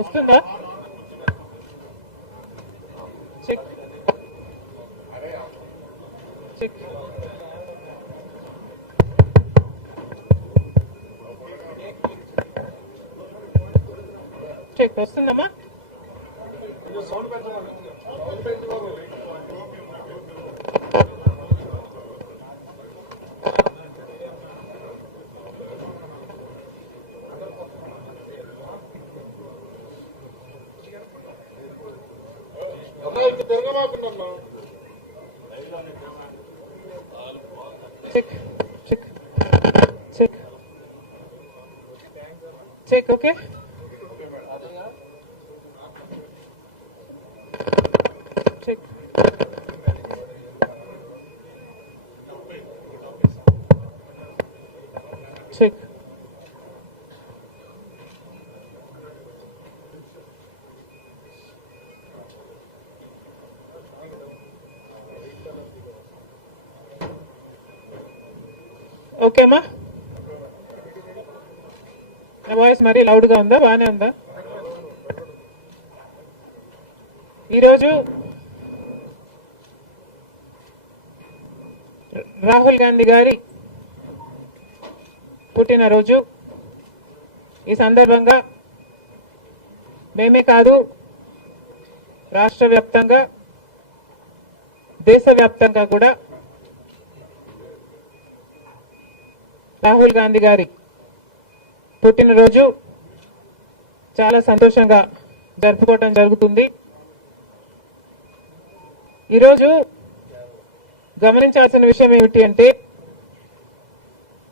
వస్తుందా? Check check check వస్తుందమ్మా? Check check check check okay check check okay అమ్మా. నా వాయిస్ మరీ లౌడ్గా ఉందా? బాగానే ఉందా? ఈరోజు రాహుల్ గాంధీ గారి పుట్టినరోజు. ఈ సందర్భంగా మేమే కాదు, రాష్ట్ర వ్యాప్తంగా దేశవ్యాప్తంగా కూడా రాహుల్ గాంధీ గారి పుట్టినరోజు చాలా సంతోషంగా జరుపుకోవటం జరుగుతుంది. ఈరోజు గమనించాల్సిన విషయం ఏమిటి అంటే,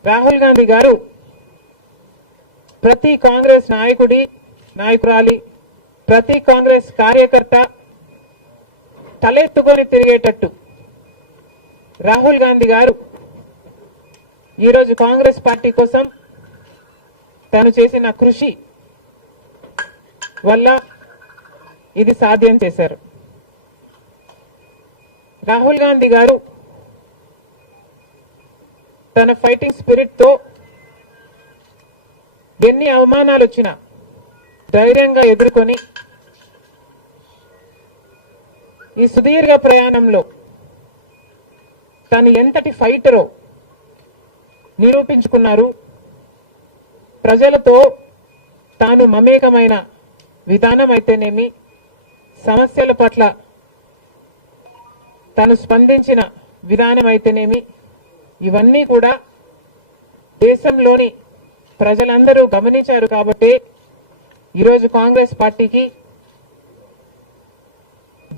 రాహుల్ గాంధీ గారు ప్రతి కాంగ్రెస్ నాయకురాలి, ప్రతి కాంగ్రెస్ కార్యకర్త తలెత్తుకొని తిరిగేటట్టు రాహుల్ గాంధీ గారు ఈరోజు కాంగ్రెస్ పార్టీ కోసం తను చేసిన కృషి వల్ల ఇది సాధ్యం చేశారు. రాహుల్ గాంధీ గారు తన ఫైటింగ్ స్పిరిట్ తో ఎన్ని అవమానాలు వచ్చినా ధైర్యంగా ఎదుర్కొని ఈ సుదీర్ఘ ప్రయాణంలో తను ఎంతటి ఫైటరో నిరూపించుకున్నారు. ప్రజలతో తాను మమేకమైన విధానం అయితేనేమి, సమస్యల పట్ల తాను స్పందించిన విధానం అయితేనేమి, ఇవన్నీ కూడా దేశంలోని ప్రజలందరూ గమనించారు. కాబట్టి ఈరోజు కాంగ్రెస్ పార్టీకి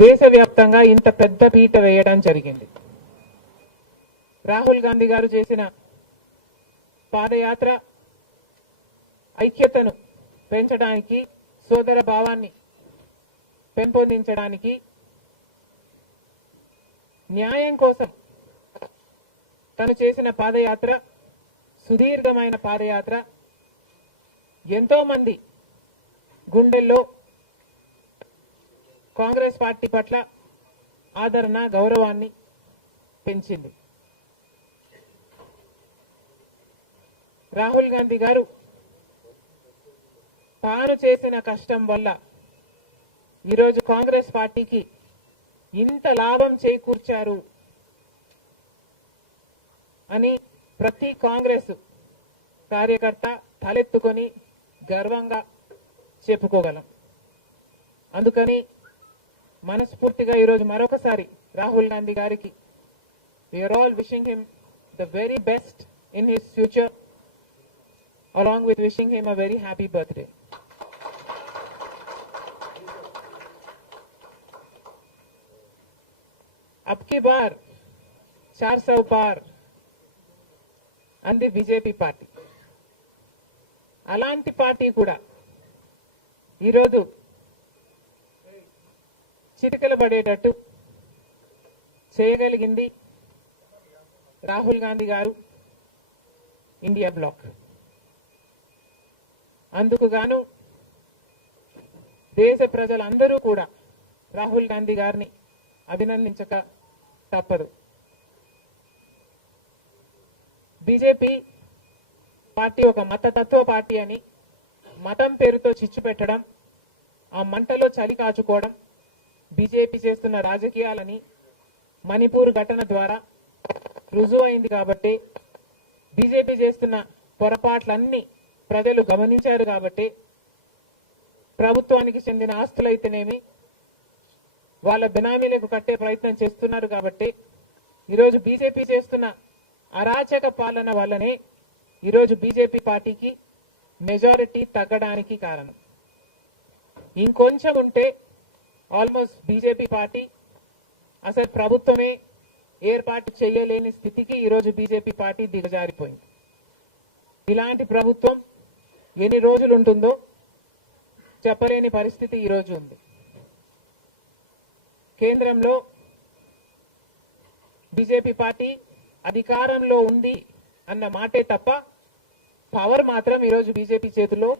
దేశవ్యాప్తంగా ఇంత పెద్ద పీట వేయడం జరిగింది. రాహుల్ గాంధీ గారు చేసిన పాదయాత్ర ఐక్యతను పెంచడానికి, సోదర భావాన్ని పెంపొందించడానికి, న్యాయం కోసం తను చేసిన పాదయాత్ర, సుదీర్ఘమైన పాదయాత్ర ఎంతో మంది గుండెల్లో కాంగ్రెస్ పార్టీ పట్ల ఆదరణ, గౌరవాన్ని పెంచింది. రాహుల్ గాంధీ గారు తాను చేసిన కష్టం వల్ల ఈరోజు కాంగ్రెస్ పార్టీకి ఇంత లాభం చేకూర్చారు అని ప్రతి కాంగ్రెస్ కార్యకర్త తలెత్తుకొని గర్వంగా చెప్పుకోగలం. అందుకని మనస్ఫూర్తిగా ఈరోజు మరొకసారి రాహుల్ గాంధీ గారికి we are all wishing him the very best in his future, along with wishing him a very happy birthday. अब की बार 400 पार అంది బీజేపీ పార్టీ. అలాంటి పార్టీ కూడా ఈరోజు చిటికలు పడేటట్టు చేయగలిగింది రాహుల్ గాంధీ గారు, ఇండియా బ్లాక్. అందుకు గాను దేశ ప్రజలందరూ కూడా రాహుల్ గాంధీ గారిని అభినందించక తప్పదు. బీజేపీ పార్టీ ఒక మతతత్వ పార్టీ అని మతం పేరుతో చిచ్చు పెట్టడం, ఆ మంటలో చలి కాచుకోవడం బీజేపీ చేస్తున్న రాజకీయాలని మణిపూర్ ఘటన ద్వారా రుజువు అయింది. కాబట్టి బీజేపీ చేస్తున్న పొరపాట్లన్నీ ప్రజలు గమనించారు. కాబట్టి ప్రభుత్వానికి చెందిన ఆస్తులైతేనేమి వాళ్ళ బినామీలకు కట్టే ప్రయత్నం చేస్తున్నారు. కాబట్టి ఈరోజు బీజేపీ చేస్తున్న అరాచక పాలన వల్లనే ఈరోజు బీజేపీ పార్టీకి మెజారిటీ తగ్గడానికి కారణం. ఇంకొంచెం ఉంటే ఆల్మోస్ట్ బీజేపీ పార్టీ అసలు ప్రభుత్వమే ఏర్పాటు చేయలేని స్థితికి ఈరోజు బీజేపీ పార్టీ దిగజారిపోయింది. ఇలాంటి ప్రభుత్వం ఎన్ని రోజులు ఉంటుందో చెప్పలేని పరిస్థితి ఈరోజు ఉంది. కేంద్రంలో బీజేపీ పార్టీ అధికారంలో ఉంది అన్న మాటే తప్ప పవర్ మాత్రం ఈరోజు బీజేపీ చేతిలో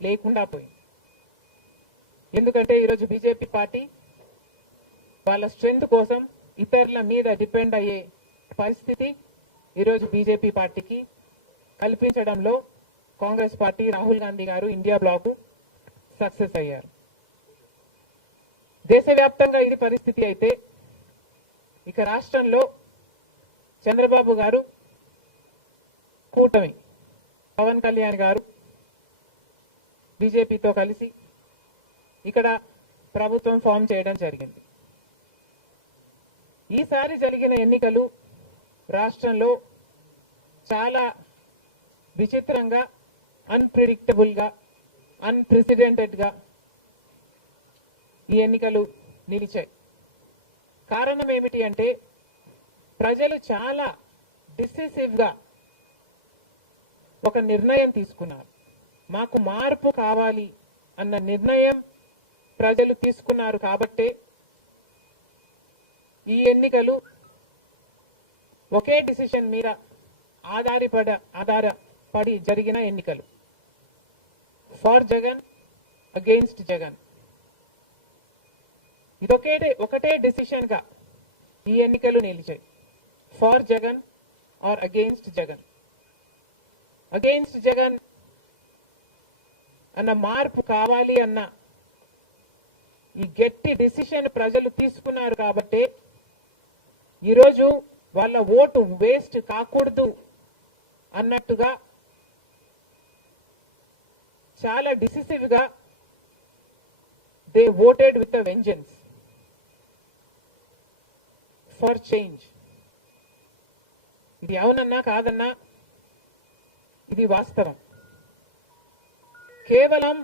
లేకుండా పోయింది. ఎందుకంటే ఈరోజు బీజేపీ పార్టీ వాళ్ళ స్ట్రెంగ్త్ కోసం ఇతరుల మీద డిపెండ్ అయ్యే పరిస్థితి ఈరోజు బీజేపీ పార్టీకి కల్పించడంలో కాంగ్రెస్ పార్టీ రాహుల్ గాంధీ గారు ఇండియా బ్లాక్ సక్సెస్ అయ్యారు. దేశవ్యాప్తంగా ఇది పరిస్థితి అయితే ఇక రాష్ట్రంలో చంద్రబాబు గారు కూటమి పవన్ కళ్యాణ్ గారు బీజేపీతో కలిసి ఇక్కడ ప్రభుత్వం ఫామ్ చేయడం జరిగింది. ఈసారి జరిగిన ఎన్నికలు రాష్ట్రంలో చాలా విచిత్రంగా, అన్ప్రిడిక్టబుల్ గా, అన్ప్రెసిడెంటెడ్ గా ఈ ఎన్నికలు నిలిచాయి. కారణం ఏమిటి అంటే ప్రజలు చాలా డిసిసివ్ గా ఒక నిర్ణయం తీసుకున్నారు. మాకు మార్పు కావాలి అన్న నిర్ణయం ప్రజలు తీసుకున్నారు. కాబట్టే ఈ ఎన్నికలు ఒకే డిసిషన్ మీద ఆధారపడి జరిగిన ఎన్నికలు. For Jagan, against Jagan. ఇది ఒకటే డిసిషన్ గా ఈ ఎన్నికలు నిలిచాయి. For Jagan or against Jagan. Against Jagan అన్న మార్పు కావాలి అన్న ఈ గట్టి డిసిషన్ ప్రజలు తీసుకున్నారు. కాబట్టి ఈరోజు వాళ్ళ ఓటు వేస్ట్ కాకూడదు అన్నట్టుగా చాలా డిసిసివ్ గా they voted with a vengeance for change. ఇది అవునన్నా కాదన్నా ఇది వాస్తవం. కేవలం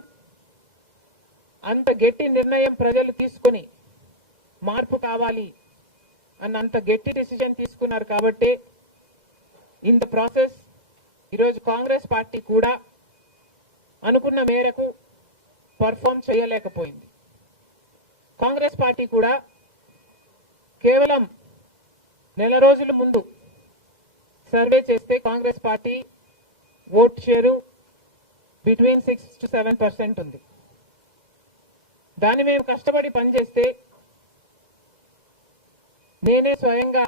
అంత గట్టి నిర్ణయం ప్రజలు తీసుకుని మార్పు కావాలి అన్న అంత గట్టి డిసిషన్ తీసుకున్నారు. కాబట్టి ఇన్ ద ప్రాసెస్ ఈరోజు కాంగ్రెస్ పార్టీ కూడా అనుకున్న మేరకు పర్ఫామ్ చేయలేకపోయింది. కాంగ్రెస్ పార్టీ కూడా కేవలం నెల రోజుల ముందు సర్వే చేస్తే Congress party vote share between 6 to 7% ఉంది. దాన్ని మేము కష్టపడి పనిచేస్తే నేనే స్వయంగా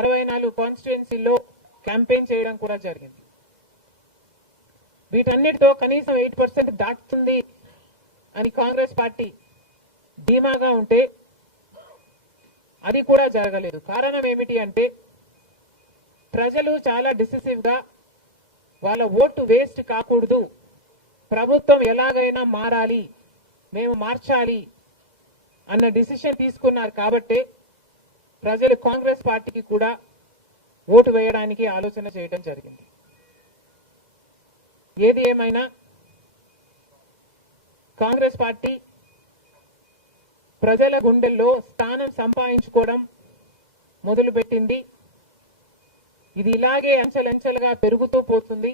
64 కాన్స్టిట్యుయెన్సీల్లో క్యాంపెయిన్ చేయడం కూడా జరిగింది. వీటన్నిటితో కనీసం 8% దాటుతుంది అని కాంగ్రెస్ పార్టీ ధీమాగా ఉంటే అది కూడా జరగలేదు. కారణం ఏమిటి అంటే ప్రజలు చాలా డిసిసివ్ గా వాళ్ళ ఓటు వేస్ట్ కాకూడదు, ప్రభుత్వం ఎలాగైనా మారాలి, మేము మార్చాలి అన్న డిసిషన్ తీసుకున్నారు. కాబట్టి ప్రజలు కాంగ్రెస్ పార్టీకి కూడా ఓటు వేయడానికి ఆలోచన చేయడం జరిగింది. ఏది ఏమైనా కాంగ్రెస్ పార్టీ ప్రజల గుండెల్లో స్థానం సంపాదించుకోవడం మొదలుపెట్టింది. ఇది ఇలాగే అంచెలంచెలుగా పెరుగుతూ పోతుంది.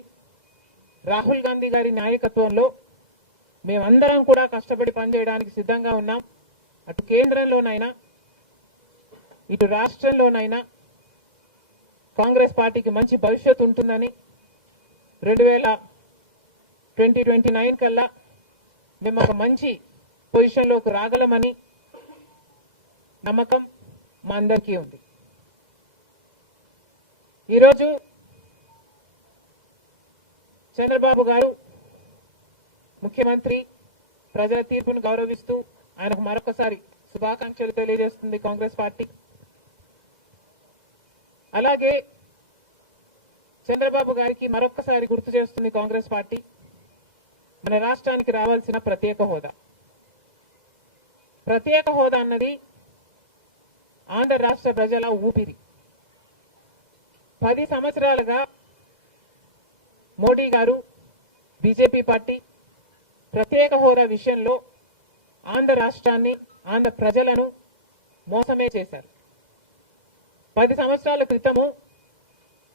రాహుల్ గాంధీ గారి నాయకత్వంలో మేమందరం కూడా కష్టపడి పనిచేయడానికి సిద్ధంగా ఉన్నాం. అటు కేంద్రంలోనైనా ఇటు రాష్ట్రంలోనైనా కాంగ్రెస్ పార్టీకి మంచి భవిష్యత్తు ఉంటుందని 2029 కల్లా మేము ఒక మంచి పొజిషన్లోకి రాగలమని నమ్మకం మా అందరికీ ఉంది. ఈరోజు చంద్రబాబు గారు ముఖ్యమంత్రి ప్రజల తీర్పును గౌరవిస్తూ ఆయనకు మరొకసారి శుభాకాంక్షలు తెలియజేస్తుంది కాంగ్రెస్ పార్టీ. అలాగే చంద్రబాబు గారికి మరొకసారి గుర్తు చేస్తుంది కాంగ్రెస్ పార్టీ మన రాష్ట్రానికి రావాల్సిన ప్రత్యేక హోదా. ప్రత్యేక హోదా అన్నది ఆంధ్ర రాష్ట్ర ప్రజల ఊపిరి. 10 సంవత్సరాలుగా మోడీ గారు బీజేపీ పార్టీ ప్రత్యేక హోదా విషయంలో ఆంధ్ర రాష్ట్రాన్ని ఆంధ్ర ప్రజలను మోసమే చేశారు. 10 సంవత్సరాల క్రితము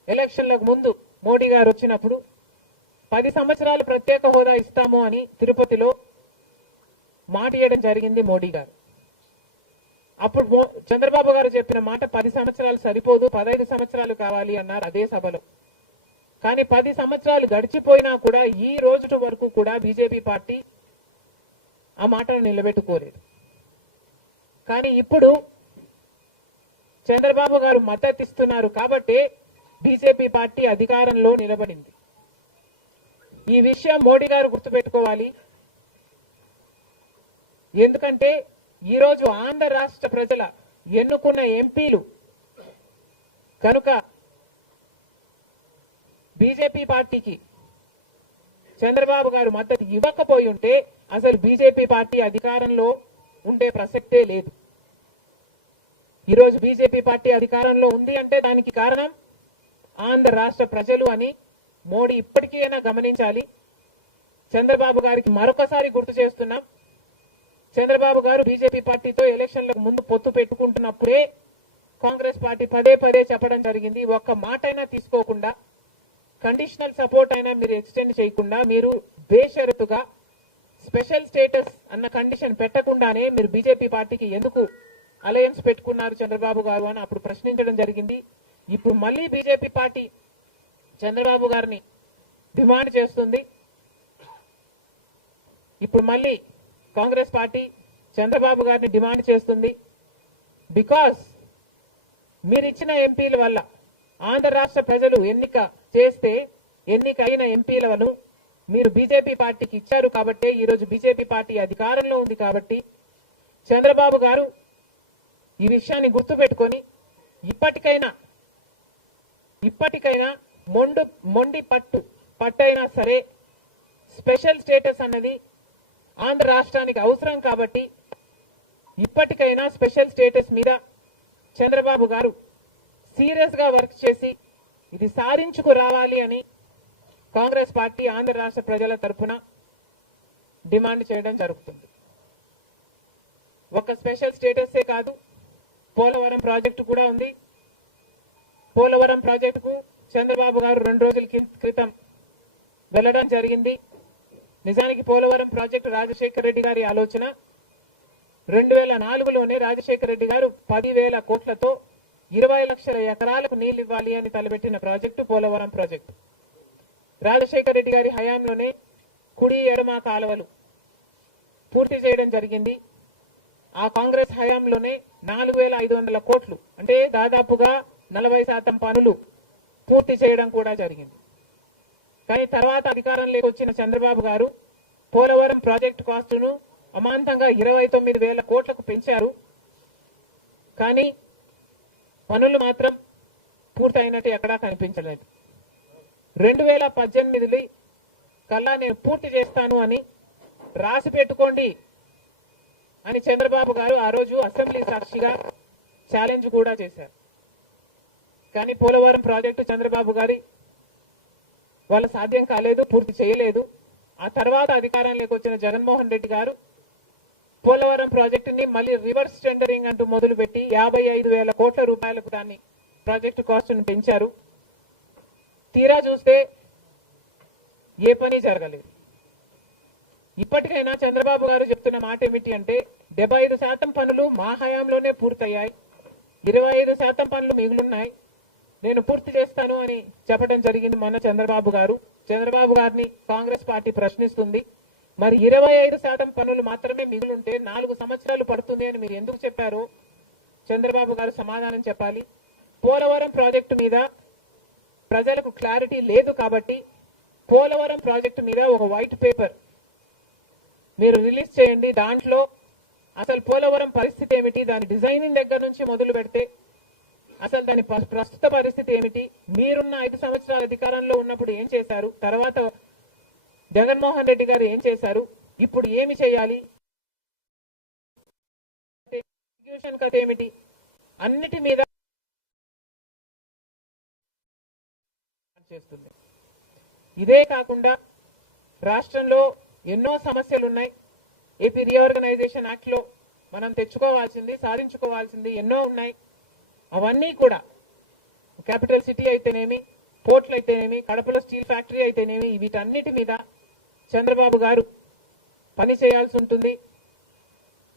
ఎలక్షన్లకు ముందు మోడీ గారు వచ్చినప్పుడు 10 సంవత్సరాలు ప్రత్యేక హోదా ఇస్తాము అని తిరుపతిలో మాట ఇవ్వడం జరిగింది మోడీ గారు. అప్పుడు చంద్రబాబు గారు చెప్పిన మాట 10 సంవత్సరాలు సరిపోదు, 15 సంవత్సరాలు కావాలి అన్నారు అదే సభలో. కానీ 10 సంవత్సరాలు గడిచిపోయినా కూడా ఈ రోజు వరకు కూడా బీజేపీ పార్టీ ఆ మాటను నిలబెట్టుకోలేదు. కానీ ఇప్పుడు చంద్రబాబు గారు మద్దతు ఇస్తున్నారు కాబట్టి బీజేపీ పార్టీ అధికారంలో నిలబడింది. ఈ విషయం మోడీ గారు గుర్తుపెట్టుకోవాలి. ఎందుకంటే ఈరోజు ఆంధ్ర రాష్ట్ర ప్రజల ఎన్నుకున్న ఎంపీలు కనుక బీజేపీ పార్టీకి చంద్రబాబు గారు మద్దతు ఇవ్వకపోయి ఉంటే అసలు బీజేపీ పార్టీ అధికారంలో ఉండే ప్రసక్తే లేదు. ఈరోజు బీజేపీ పార్టీ అధికారంలో ఉంది అంటే దానికి కారణం ఆంధ్ర రాష్ట్ర ప్రజలు అని మోడీ ఇప్పటికైనా గమనించాలి. చంద్రబాబు గారికి మరొకసారి గుర్తు చేస్తున్నాం. చంద్రబాబు గారు బీజేపీ పార్టీతో ఎలక్షన్లకు ముందు పొత్తు పెట్టుకుంటున్నప్పుడే కాంగ్రెస్ పార్టీ పదే పదే చెప్పడం జరిగింది. ఒక్క మాట అయినా తీసుకోకుండా, కండిషనల్ సపోర్ట్ అయినా మీరు ఎక్స్టెండ్ చేయకుండా, మీరు బేషరతుగా స్పెషల్ స్టేటస్ అన్న కండిషన్ పెట్టకుండానే మీరు బీజేపీ పార్టీకి ఎందుకు అలయన్స్ పెట్టుకున్నారు చంద్రబాబు గారు అని అప్పుడు ప్రశ్నించడం జరిగింది. ఇప్పుడు మళ్ళీ బీజేపీ పార్టీ చంద్రబాబు గారిని డిమాండ్ చేస్తుంది. ఇప్పుడు మళ్ళీ కాంగ్రెస్ పార్టీ చంద్రబాబు గారిని డిమాండ్ చేస్తుంది. బికాస్ మీరు ఇచ్చిన ఎంపీల వల్ల ఆంధ్ర రాష్ట్ర ప్రజలు ఎన్నికైన ఎంపీలను మీరు బీజేపీ పార్టీకి ఇచ్చారు కాబట్టి ఈరోజు బీజేపీ పార్టీ అధికారంలో ఉంది కాబట్టి చంద్రబాబు గారు ఈ విషయాన్ని గుర్తుపెట్టుకొని ఇప్పటికైనా మొండి పట్టైనా సరే స్పెషల్ స్టేటస్ అన్నది ఆంధ్ర రాష్ట్రానికి అవసరం కాబట్టి ఇప్పటికైనా స్పెషల్ స్టేటస్ మీద చంద్రబాబు గారు సీరియస్ గా వర్క్ చేసి ఇది సాధించుకు రావాలి అని కాంగ్రెస్ పార్టీ ఆంధ్ర రాష్ట్ర ప్రజల తరఫున డిమాండ్ చేయడం జరుగుతుంది. ఒక స్పెషల్ స్టేటసే కాదు, పోలవరం ప్రాజెక్టు కూడా ఉంది. పోలవరం ప్రాజెక్టుకు చంద్రబాబు గారు 2 రోజుల క్రితం వెళ్లడం జరిగింది. నిజానికి పోలవరం ప్రాజెక్టు రాజశేఖర రెడ్డి గారి ఆలోచన. 2004లోనే రాజశేఖర రెడ్డి గారు 10,000 కోట్లతో 20 లక్షల ఎకరాలకు నీళ్లు ఇవ్వాలి అని తలపెట్టిన ప్రాజెక్టు పోలవరం ప్రాజెక్టు. రాజశేఖర రెడ్డి గారి హయాంలోనే కుడి ఎడమ కాలువలు పూర్తి చేయడం జరిగింది. ఆ కాంగ్రెస్ హయాంలోనే 4,500 కోట్లు అంటే దాదాపుగా 40% పనులు పూర్తి చేయడం కూడా జరిగింది. కానీ తర్వాత అధికారంలోకి వచ్చిన చంద్రబాబు గారు పోలవరం ప్రాజెక్టు కాస్టును అమాంతంగా 29,000 కోట్లకు పెంచారు. కానీ పనులు మాత్రం పూర్తయినట్టు ఎక్కడా కనిపించలేదు. 2018 కల్లా నేను పూర్తి చేస్తాను అని రాసి పెట్టుకోండి అని చంద్రబాబు గారు ఆ రోజు అసెంబ్లీ సాక్షిగా ఛాలెంజ్ కూడా చేశారు. కానీ పోలవరం ప్రాజెక్టు చంద్రబాబు గారి వాళ్ళ సాధ్యం కాలేదు, పూర్తి చేయలేదు. ఆ తర్వాత అధికారంలోకి వచ్చిన జగన్మోహన్ రెడ్డి గారు పోలవరం ప్రాజెక్టుని మళ్ళీ రివర్స్ టెండరింగ్ అంటూ మొదలుపెట్టి 55,000 కోట్ల రూపాయలకు దాన్ని ప్రాజెక్టు కాస్ట్ను పెంచారు. తీరా చూస్తే ఏ పని జరగలేదు. ఇప్పటికైనా చంద్రబాబు గారు చెప్తున్న మాట ఏమిటి అంటే 75% పనులు మా హయాంలోనే పూర్తయ్యాయి, 25% పనులు మిగులున్నాయి, నేను పూర్తి చేస్తాను అని చెప్పడం జరిగింది మొన్న చంద్రబాబు గారు. చంద్రబాబు గారిని కాంగ్రెస్ పార్టీ ప్రశ్నిస్తుంది. మరి 25% పనులు మాత్రమే మిగులుంటే 4 సంవత్సరాలు పడుతుంది అని మీరు ఎందుకు చెప్పారో చంద్రబాబు గారు సమాధానం చెప్పాలి. పోలవరం ప్రాజెక్టు మీద ప్రజలకు క్లారిటీ లేదు కాబట్టి పోలవరం ప్రాజెక్టు మీద ఒక వైట్ పేపర్ మీరు రిలీజ్ చేయండి. దాంట్లో అసలు పోలవరం పరిస్థితి ఏమిటి, దాని డిజైనింగ్ దగ్గర నుంచి మొదలు పెడితే అసలు దాని ప్రస్తుత పరిస్థితి ఏమిటి, మీరున్న 5 సంవత్సరాల అధికారంలో ఉన్నప్పుడు ఏం చేశారు, తర్వాత జగన్మోహన్ రెడ్డి గారు ఏం చేశారు, ఇప్పుడు ఏమి చేయాలి, ఎగ్జిక్యూషన్ కథ ఏమిటి, అన్నిటి మీద చేస్తుంది. ఇదే కాకుండా రాష్ట్రంలో ఎన్నో సమస్యలు ఉన్నాయి. ఏపీ రీఆర్గనైజేషన్ యాక్ట్ లో మనం తెచ్చుకోవాల్సింది, సాధించుకోవాల్సింది ఎన్నో ఉన్నాయి. అవన్నీ కూడా క్యాపిటల్ సిటీ అయితేనేమి, పోర్ట్లు అయితేనేమి, కడపలో స్టీల్ ఫ్యాక్టరీ అయితేనేమి, వీటన్నిటి మీద చంద్రబాబు గారు పని చేయాల్సి ఉంటుంది.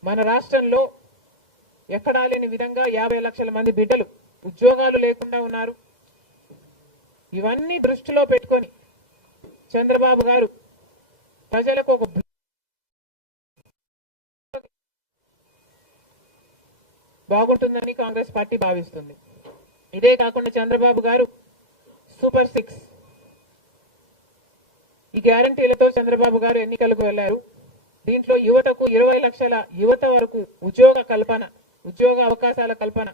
మన రాష్ట్రంలో ఎక్కడా లేని విధంగా 50 లక్షల మంది బిడ్డలు ఉద్యోగాలు లేకుండా ఉన్నారు. ఇవన్నీ దృష్టిలో పెట్టుకొని చంద్రబాబు గారు ప్రజలకు ఒక బాగుంటుందని కాంగ్రెస్ పార్టీ భావిస్తుంది. ఇదే కాకుండా చంద్రబాబు గారు సూపర్ 6 ఈ గ్యారంటీలతో చంద్రబాబు గారు ఎన్నికలకు వెళ్లారు. దీంట్లో యువతకు 20 లక్షల యువత వరకు ఉద్యోగ అవకాశాల కల్పన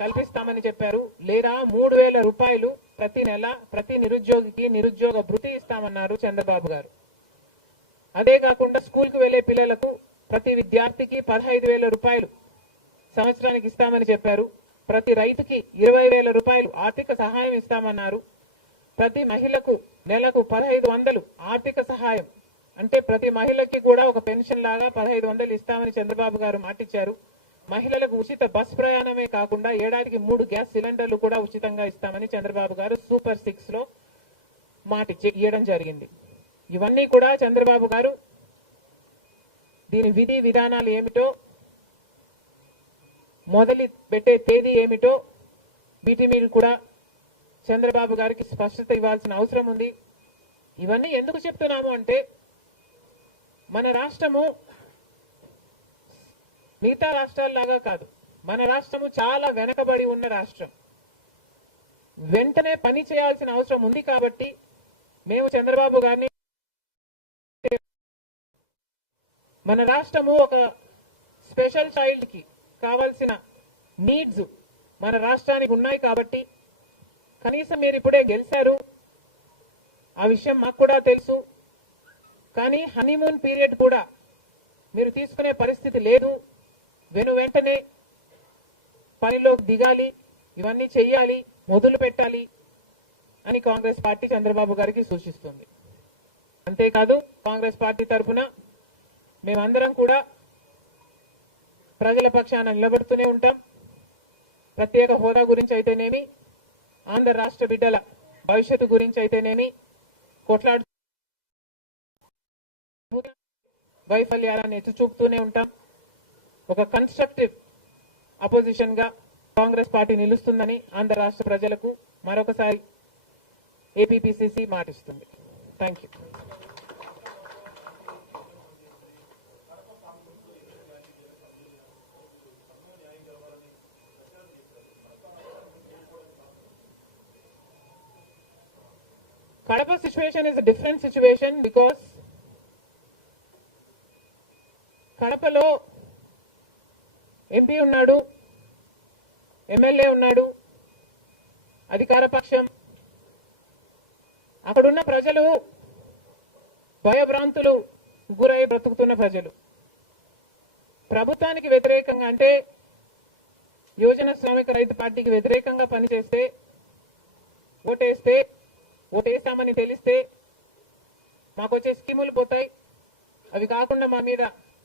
కల్పిస్తామని చెప్పారు. లేదా 3,000 రూపాయలు ప్రతి నెల ప్రతి నిరుద్యోగికి నిరుద్యోగ భృతి ఇస్తామన్నారు చంద్రబాబు గారు. అదే కాకుండా స్కూల్ కు వెళ్లే పిల్లలకు ప్రతి విద్యార్థికి 15,000 రూపాయలు సంవత్సరానికి ఇస్తామని చెప్పారు. ప్రతి రైతుకి 20,000 రూపాయలు ఆర్థిక సహాయం ఇస్తామన్నారు. ప్రతి మహిళకు నెలకు 1,500 ఆర్థిక సహాయం, అంటే ప్రతి మహిళకి కూడా ఒక పెన్షన్ లాగా 1,500 ఇస్తామని చంద్రబాబు గారు మాటిచ్చారు. మహిళలకు ఉచిత బస్ ప్రయాణమే కాకుండా ఏడాదికి 3 గ్యాస్ సిలిండర్లు కూడా ఉచితంగా ఇస్తామని చంద్రబాబు గారు సూపర్ 6 లో ఇవ్వడం జరిగింది. ఇవన్నీ కూడా చంద్రబాబు గారు దీని విధి విధానాలు ఏమిటో, మొదలు పెట్టే తేదీ ఏమిటో వీటి మీద కూడా చంద్రబాబు గారికి స్పష్టత ఇవ్వాల్సిన అవసరం ఉంది. ఇవన్నీ ఎందుకు చెప్తున్నాము అంటే మన రాష్ట్రము మిగతా రాష్ట్రాల్లాగా కాదు. మన రాష్ట్రము చాలా వెనకబడి ఉన్న రాష్ట్రం. వెంటనే పని చేయాల్సిన అవసరం ఉంది కాబట్టి మేము చంద్రబాబు గారిని, మన రాష్ట్రము ఒక స్పెషల్ చైల్డ్ కి కావాల్సిన నీడ్స్ మన రాష్ట్రానికి ఉన్నాయి కాబట్టి కనీసం మీరు ఇప్పుడే గెలిచారు, ఆ విషయం మాకు కూడా తెలుసు. కానీ హనీమూన్ పీరియడ్ కూడా మీరు తీసుకునే పరిస్థితి లేదు. వెంటనే పనిలోకి దిగాలి, ఇవన్నీ చెయ్యాలి, మొదలు పెట్టాలి అని కాంగ్రెస్ పార్టీ చంద్రబాబు గారికి సూచిస్తుంది. అంతేకాదు కాంగ్రెస్ పార్టీ తరఫున మేమందరం కూడా ప్రజల పక్షాన నిలబడుతూనే ఉంటాం. ప్రత్యేక హోదా గురించి అయితేనేమి, ఆంధ్ర రాష్ట్ర బిడ్డల భవిష్యత్తు గురించి అయితేనేమి కొట్లాడు వైఫల్యాలను ఎత్తి చూపుతూనే ఉంటాం. ఒక కన్స్ట్రక్టివ్ అపోజిషన్ గా కాంగ్రెస్ పార్టీ నిలుస్తుందని ఆంధ్ర రాష్ట్ర ప్రజలకు మరొకసారి ఏపీపీసీసీ మాటిస్తుంది. Thank you. Kadapa situation is a different situation because కడపలో ఎంపీ ఉన్నాడు, ఎమ్మెల్యే ఉన్నాడు, అధికార పక్షం. అక్కడున్న ప్రజలు భయభ్రాంతులు గురై బ్రతుకుతున్న ప్రజలు. ప్రభుత్వానికి వ్యతిరేకంగా అంటే యువజన శ్రామిక రైతు పార్టీకి వ్యతిరేకంగా పనిచేస్తే, ఓటేస్తామని తెలిస్తే మాకొచ్చే స్కీములు పోతాయి, అవి కాకుండా మా మీద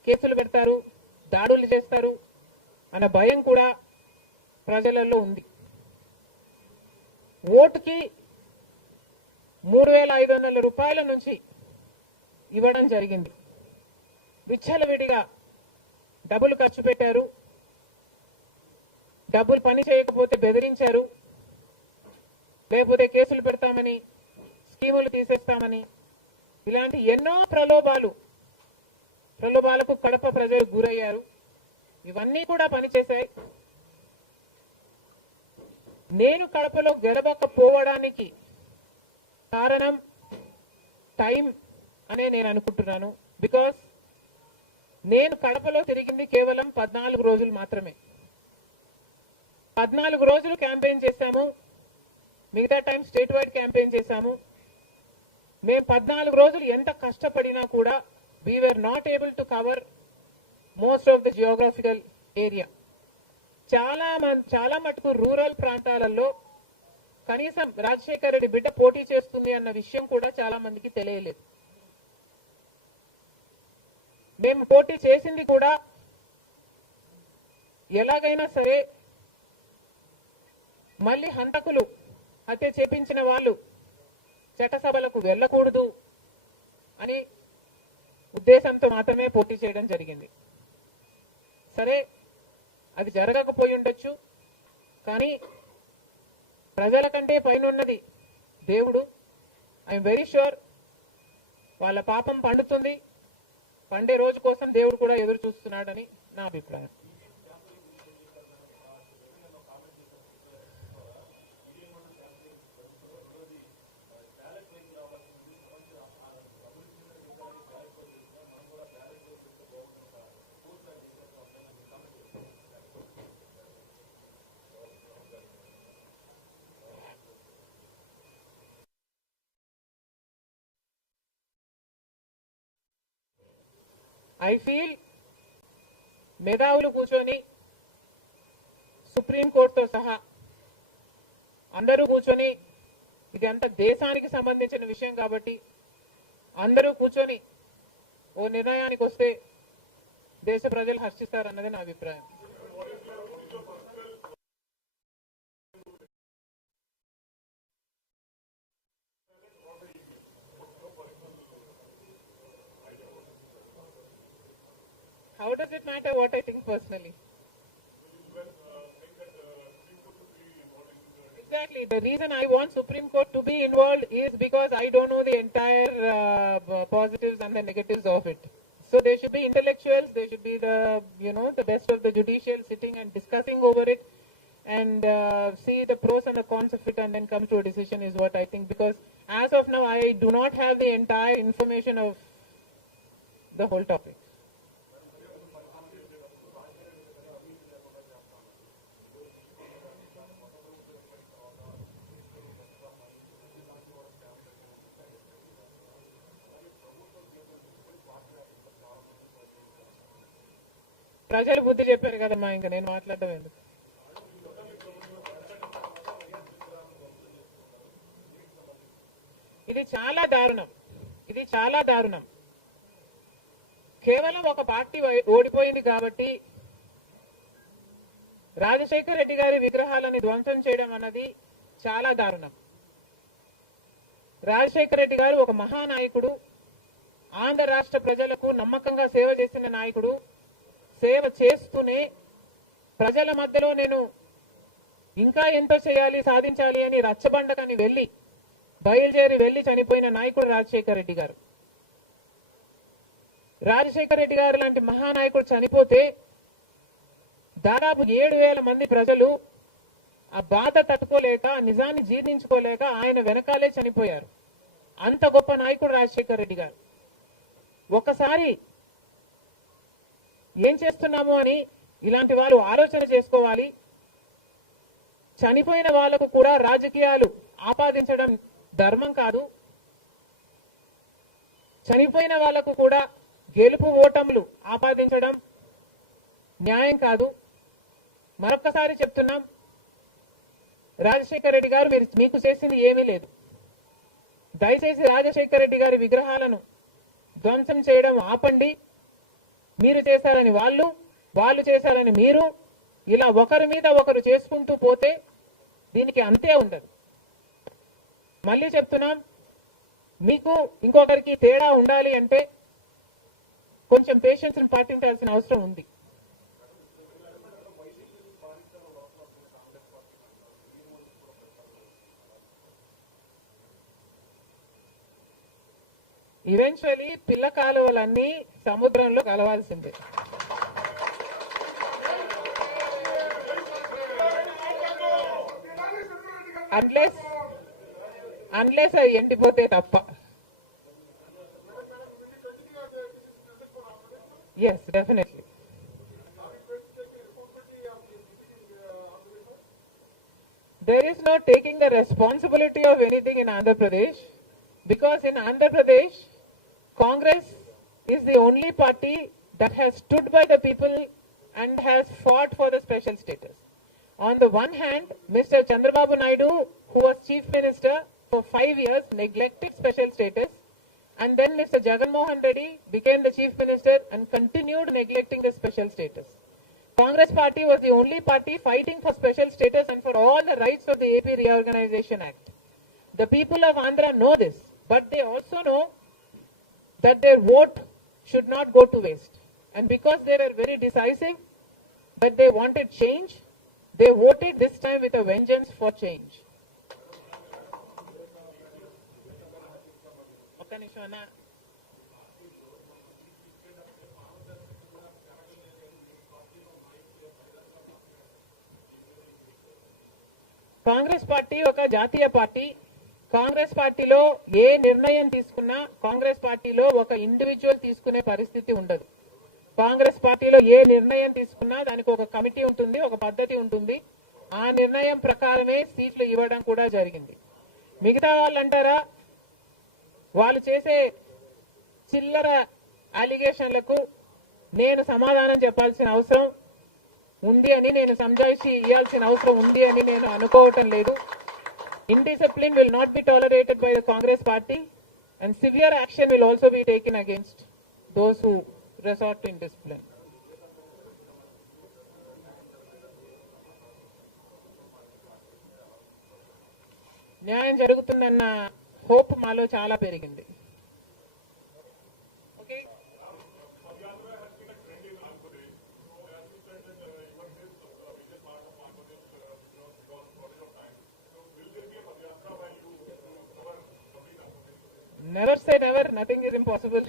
కేసులు పెడతారు, దాడులు చేస్తారు అన్న భయం కూడా ప్రజలలో ఉంది. ఓటుకి 3,500 రూపాయల నుంచి ఇవ్వడం జరిగింది. విచ్చలవిడిగా డబ్బులు ఖర్చు పెట్టారు, డబ్బులు పని చేయకపోతే బెదిరించారు, లేకపోతే కేసులు పెడతామని, స్కీములు తీసేస్తామని, ఇలాంటి ఎన్నో ప్రలోభాలకు కడప ప్రజలు గురయ్యారు. ఇవన్నీ కూడా పనిచేశాయి. నేను కడపలో గెలవకపోవడానికి కారణం టైం అనే నేను అనుకుంటున్నాను. బికాస్ నేను కడపలో తిరిగింది కేవలం 14 రోజులు మాత్రమే. 14 రోజులు క్యాంపెయిన్ చేశాము. మిగతా టైం స్టేట్ వైడ్ క్యాంపెయిన్ చేశాము. మేము 14 రోజులు ఎంత కష్టపడినా కూడా we were not able to cover most of the geographical area. చాలా మటుకు రూరల్ ప్రాంతాలలో కనీసం రాజశేఖర రెడ్డి బిడ్డ పోటీ చేస్తుంది అన్న విషయం కూడా చాలా మందికి తెలియలేదు. మేము పోటీ చేసింది కూడా ఎలాగైనా సరే మళ్ళీ హంతకులు హత్య చేపించిన వాళ్ళు చట్టసభలకు వెళ్ళకూడదు అని ఉద్దేశంతో మాత్రమే పోటీ చేయడం జరిగింది. సరే, అది జరగకపోయి ఉండొచ్చు, కానీ ప్రజల కంటే పైనున్నది దేవుడు. ఐఎమ్ వెరీ ష్యూర్ వాళ్ళ పాపం పండుతుంది. పండే రోజు కోసం దేవుడు కూడా ఎదురు చూస్తున్నాడని నా అభిప్రాయం. ఐ ఫీల్ మేధావులు కూర్చొని సుప్రీంకోర్టుతో సహా అందరూ కూర్చొని, ఇది అంత దేశానికి సంబంధించిన విషయం కాబట్టి అందరూ కూర్చొని ఓ నిర్ణయానికి వస్తే దేశ ప్రజలు హర్షిస్తారన్నది నా అభిప్రాయం. How does it matter what I think personally? Exactly. The reason I want Supreme Court to be involved is because I don't know the entire positives and the negatives of it. So there should be intellectuals, there should be the best of the judicial sitting and discussing over it and see the pros and the cons of it and then come to a decision is what I think. Because as of now, I do not have the entire information of the whole topic. ప్రజలు బుద్ధి చెప్పారు కదమ్మా, ఇంకా నేను మాట్లాడడం ఎందుకు. ఇది చాలా దారుణం, ఇది చాలా దారుణం. కేవలం ఒక పార్టీ ఓడిపోయింది కాబట్టి రాజశేఖర రెడ్డి గారి విగ్రహాలని ధ్వంసం చేయడం అన్నది చాలా దారుణం. రాజశేఖర రెడ్డి గారు ఒక మహానాయకుడు, ఆంధ్ర రాష్ట్ర ప్రజలకు నమ్మకంగా సేవ చేసిన నాయకుడు. సేవ చేస్తూనే ప్రజల మధ్యలో నేను ఇంకా ఎంతో చేయాలి, సాధించాలి అని రచ్చబండకని బయలుదేరి వెళ్లి చనిపోయిన నాయకుడు రాజశేఖర రెడ్డి గారు. రాజశేఖర రెడ్డి గారు లాంటి మహానాయకుడు చనిపోతే దాదాపు 7,000 మంది ప్రజలు ఆ బాధ తట్టుకోలేక, నిజాన్ని జీర్ణించుకోలేక ఆయన వెనకాలే చనిపోయారు. అంత గొప్ప నాయకుడు రాజశేఖర రెడ్డి గారు. ఒకసారి ఏం చేస్తున్నాము అని ఇలాంటి వాళ్ళు ఆలోచన చేసుకోవాలి. చనిపోయిన వాళ్లకు కూడా రాజకీయాలు ఆపాదించడం ధర్మం కాదు. చనిపోయిన వాళ్లకు కూడా గెలుపు ఓటములు ఆపాదించడం న్యాయం కాదు. మరొక్కసారి చెప్తున్నాం, రాజశేఖర రెడ్డి గారు మీకు చేసింది ఏమీ లేదు. దయచేసి రాజశేఖర రెడ్డి గారి విగ్రహాలను ధ్వంసం చేయడం ఆపండి. మీరు చేశారని వాళ్ళు చేశారని మీరు, ఇలా ఒకరి మీద ఒకరు చేసుకుంటూ పోతే దీనికి అంతే ఉండదు. మళ్ళీ చెప్తున్నాం, మీకు ఇంకొకరికి తేడా ఉండాలి అంటే కొంచెం పేషెన్స్ పాటించాల్సిన అవసరం ఉంది. ఈవెన్చువలీ పిల్ల కాలువలన్నీ సముద్రంలో కలవాల్సిందే. అన్లెస్ అది ఎండిపోతే తప్ప. Yes, definitely. There is no taking the responsibility of anything in Andhra Pradesh, because in Andhra Pradesh, Congress is the only party that has stood by the people and has fought for the special status. On the one hand, Mr. Chandrababu Naidu, who was Chief Minister for 5 years, neglected special status, and then Mr. Jagan Mohan Reddy became the Chief Minister and continued neglecting the special status. Congress party was the only party fighting for special status and for all the rights of the AP Reorganization Act. The people of Andhra know this, but they also know that their vote should not go to waste. And because they were very decisive, that they wanted change, they voted this time with a vengeance for change. ఒక్క నిమిషం అన్న. Congress party ఒక జాతీయ party. Congress పార్టీలో ఏ నిర్ణయం తీసుకున్నా కాంగ్రెస్ పార్టీలో ఒక ఇండివిజువల్ తీసుకునే పరిస్థితి ఉండదు. కాంగ్రెస్ పార్టీలో ఏ నిర్ణయం తీసుకున్నా దానికి ఒక కమిటీ ఉంటుంది, ఒక పద్ధతి ఉంటుంది. ఆ నిర్ణయం ప్రకారమే సీట్లు ఇవ్వడం కూడా జరిగింది. మిగతా వాళ్ళు అంటారా, వాళ్ళు చేసే చిల్లర అలిగేషన్లకు నేను సమాధానం చెప్పాల్సిన అవసరం ఉంది అని, నేను సంజాయిషి ఇవ్వాల్సిన అవసరం ఉంది అని నేను అనుకోవటం లేదు. Indiscipline will not be tolerated by the Congress party, and severe action will also be taken against those who resort to indiscipline. న్యాయం జరుగుతుందన్న హోప్ మాలో చాలా పెరిగింది. Never say never, nothing is impossible.